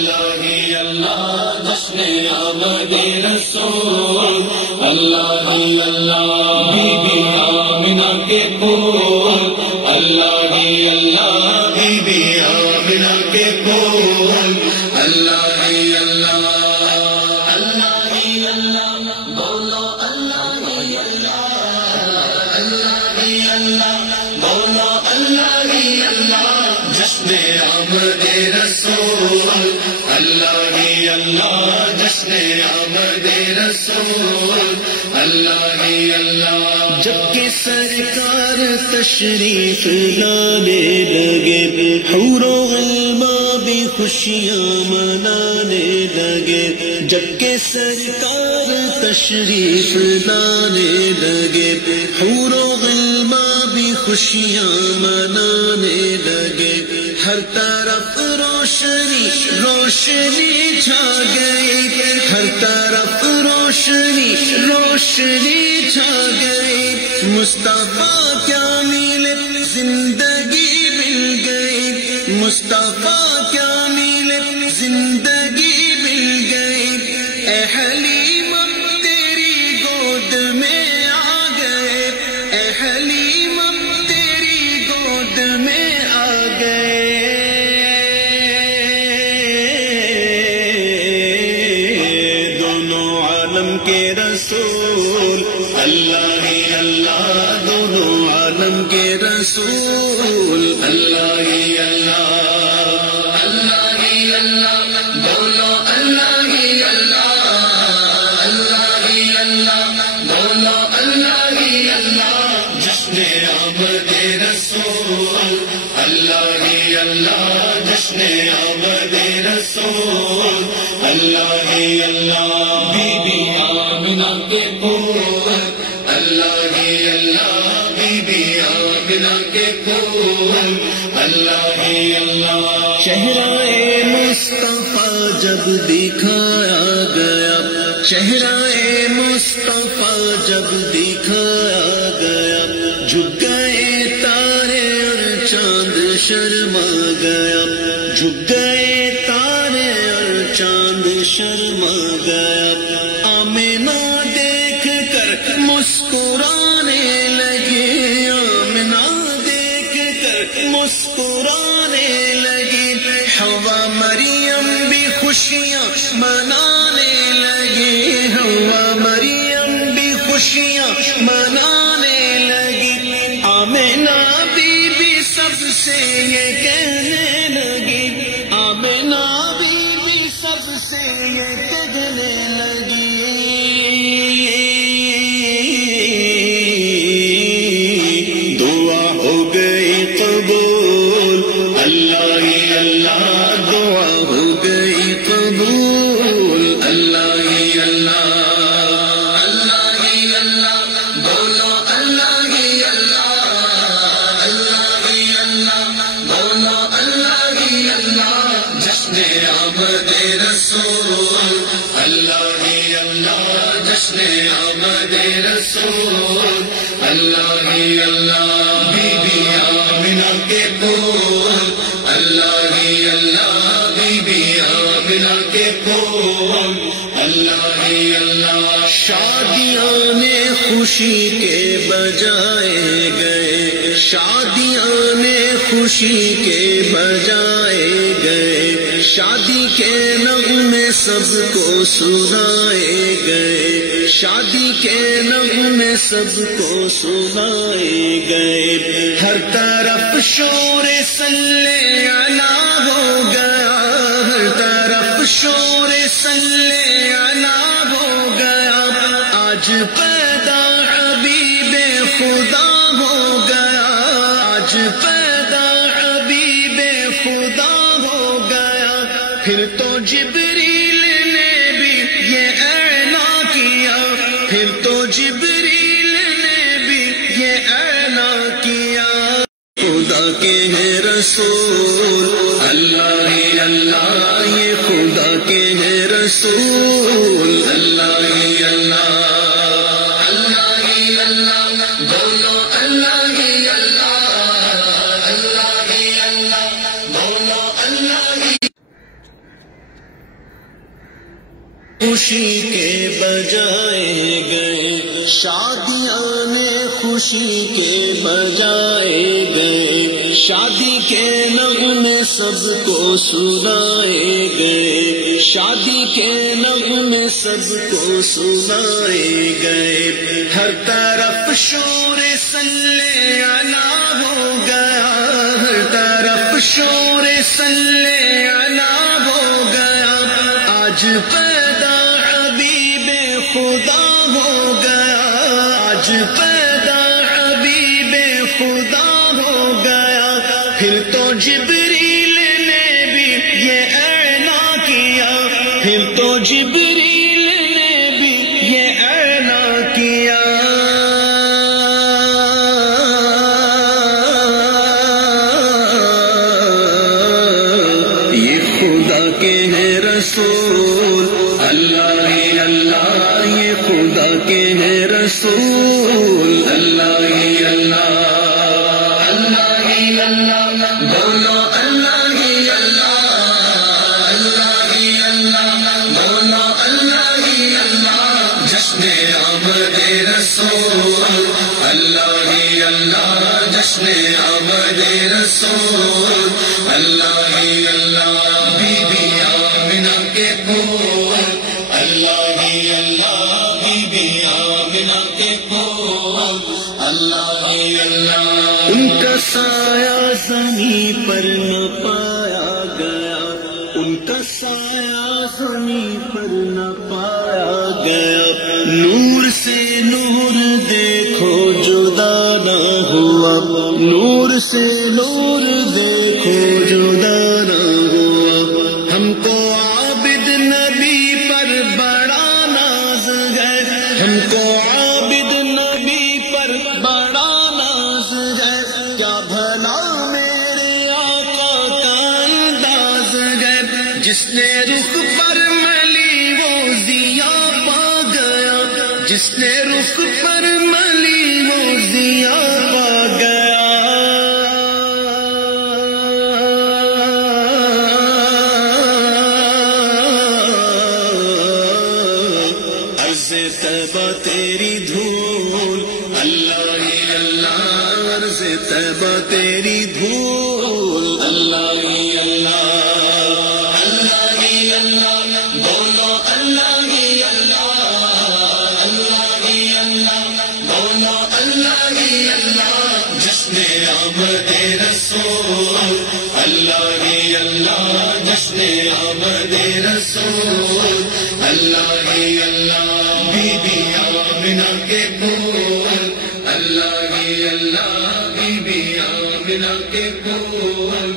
اللہ ہی اللہ جشن آمد رسول، اللہ ہی اللہ بی بی آمنہ کے پھول، اللہ ہی اللہ بی بی آمنہ کے پھول، اللہ ہی اللہ، اللہ ہی اللہ، بولو اللہ ہی اللہ، اللہ ہی اللہ، بولو اللہ ہی اللہ، جشن آمد رسول، اللہ ہی اللہ جشن آمد رسول، اللہ ہی اللہ۔ جب کہ سرکار تشریف لانے لگے، حور و غلماں بھی خوشیاں منانے لگے، جب کہ سرکار تشریف لانے لگے، حور و غلماں بھی خوشیاں منانے لگے، ہر طرف روشنی روشنی چھا گئی، ہر طرف روشنی روشنی چھا گئی، مصطفیٰ کیا ملے زندگی مل گئی، مصطفیٰ کیا ملے زندگی مل گئی، اے حلیمہ تیری گود میں آ گئے، اے حلیمہ تیری گود میں آ گئے، دونوں عالم کے رسول، اللہ ہی اللہ، دونوں عالم کے رسول، اللہ ہی اللہ، اللہ ہی اللہ، بولو اللہ ہی اللہ، اللہ ہی اللہ، بولو اللہ ہی اللہ، جشن آمد رسول، اللہ ہی اللہ، جشن آمد رسول، اللہ ہی اللہ، بی بی آمنہ کے پھول، اللہ ہی اللہ، بی بی آمنہ کے پھول، اللہ ہی اللہ۔ چہرہ مصطفیٰ جب دکھایا گیا، چہرہ مصطفیٰ جب دکھایا گیا، جھک گئے تارے اور چاند شرما گیا، جھک گئے تارے اور چاند شرما گیا، آمنہ دیکھ کر مسکرانے لگے، آمنہ دیکھ کر مسکرانے لگی، حوا مریم بھی خوشیاں منانے لگی، حوا مریم بھی خوشیاں منانے لگی، آمنہ بی بی سب سے یہ کہنے لگی، آمنہ بی بی سب سے یہ کہنے لگی، دعا ہو گئی قبول، اللہ ہی اللہ، دعا ہو گئی قبول، اللہ ہی اللہ، اللہ ہی اللہ، بولو اللہ ہی اللہ، اللہ ہی اللہ، بولو اللہ ہی اللہ، جشن آمد رسول، اللہ ہی اللہ، جشن آمد رسول، اللہ ہی اللہ، بی بی آمنہ کے پھول، اللہ ہی اللہ، بی بی آمنہ کے پھول، اللہ ہی اللہ۔ شادیاں نے خوشی کے بجائے گئے، شادیاں نے خوشی کے بجائے گئے، شادی کے نغمے سب کو سنائے گئے، شادی کے نغمے سب کو سنائے گئے، ہر طرف شور صلی علی ہو گیا، ہر طرف شور صلی علی ہو گیا، آج پیدا حبیب خدا ہو گیا، آج پیدا حبیب خدا ہو گیا، پھر تو جبریل نے بھی یہ اعلان کیا، پھر تو جبریل نے بھی یہ اعلان کیا، خدا کے ہیں رسول، اللہ ہی اللہ، یہ خدا کے ہیں رسول، اللہ ہی اللہ، اللہ ہی اللہ، بولو اللہ ہی اللہ، اللہ ہی اللہ، بولو اللہ ہی خوشی کے بجائے گئے، شادیاں نے خوشی کے بجائے گئے، شادی کے نغمے سب کو سنائے گئے، شادی کے نغمے سب کو سنائے گئے، ہر طرف شور صلی علی ہو گیا، ہر طرف شور صلی علی ہو گیا، آج پیدا حبیب خدا ہو گیا، آج پیدا حبیب خدا ہو گیا، پھر تو جبریل نے بھی یہ اعلان کیا، پھر تو جبریل نے بھی یہ اعلان کیا، یہ خدا کے ہیں رسول، اللہ ہی اللہ، یہ خدا کے ہیں رسول، اللہ ہی اللہ، اللہ ہی اللہ، بولو اللہ ہی اللہ، اللہ ہی اللہ، بولو اللہ ہی اللہ، جشن آمد رسول، اللہ ہی اللہ، جشن آمد رسول، اللہ ہی اللہ، بی بی آمنہ کے پھول، اللہ ہی اللہ، بی بی آمنہ کے پھول، اللہ ہی اللہ، ان کا سایہ زمین پر نہ پایا گیا، ان کا سایہ زمین پر نہ پایا گیا، نور سے نور دیکھو جدا نہ ہوا، نور سے نور دیکھو جدا نہ ہوا، ہم کو عابد نبی پر بڑا ناز ہے، ہم کو عابد نبی پر بڑا ناز ہے، کیا بھلا میرے آقا کا انداز ہے، جس نے رخ پر ملی وہ ضیا پا گیا، جس نے رخ پر ملی وہ ضیا پا گیا، عرض طیبہ تیری دھول، اللہ ہی اللہ، عرض طیبہ تیری دھول، اللہ ہی اللہ، اللہ ہی اللہ، بولو اللہ ہی اللہ، اللہ ہی اللہ، بولو اللہ ہی اللہ، جشن آمد رسول، اللہ ہی اللہ، جشن آمد رسول، اللہ ہی اللہ، بی بی آمنہ کے پھول، اللہ ہی اللہ، بی بی آمنہ کے پھول،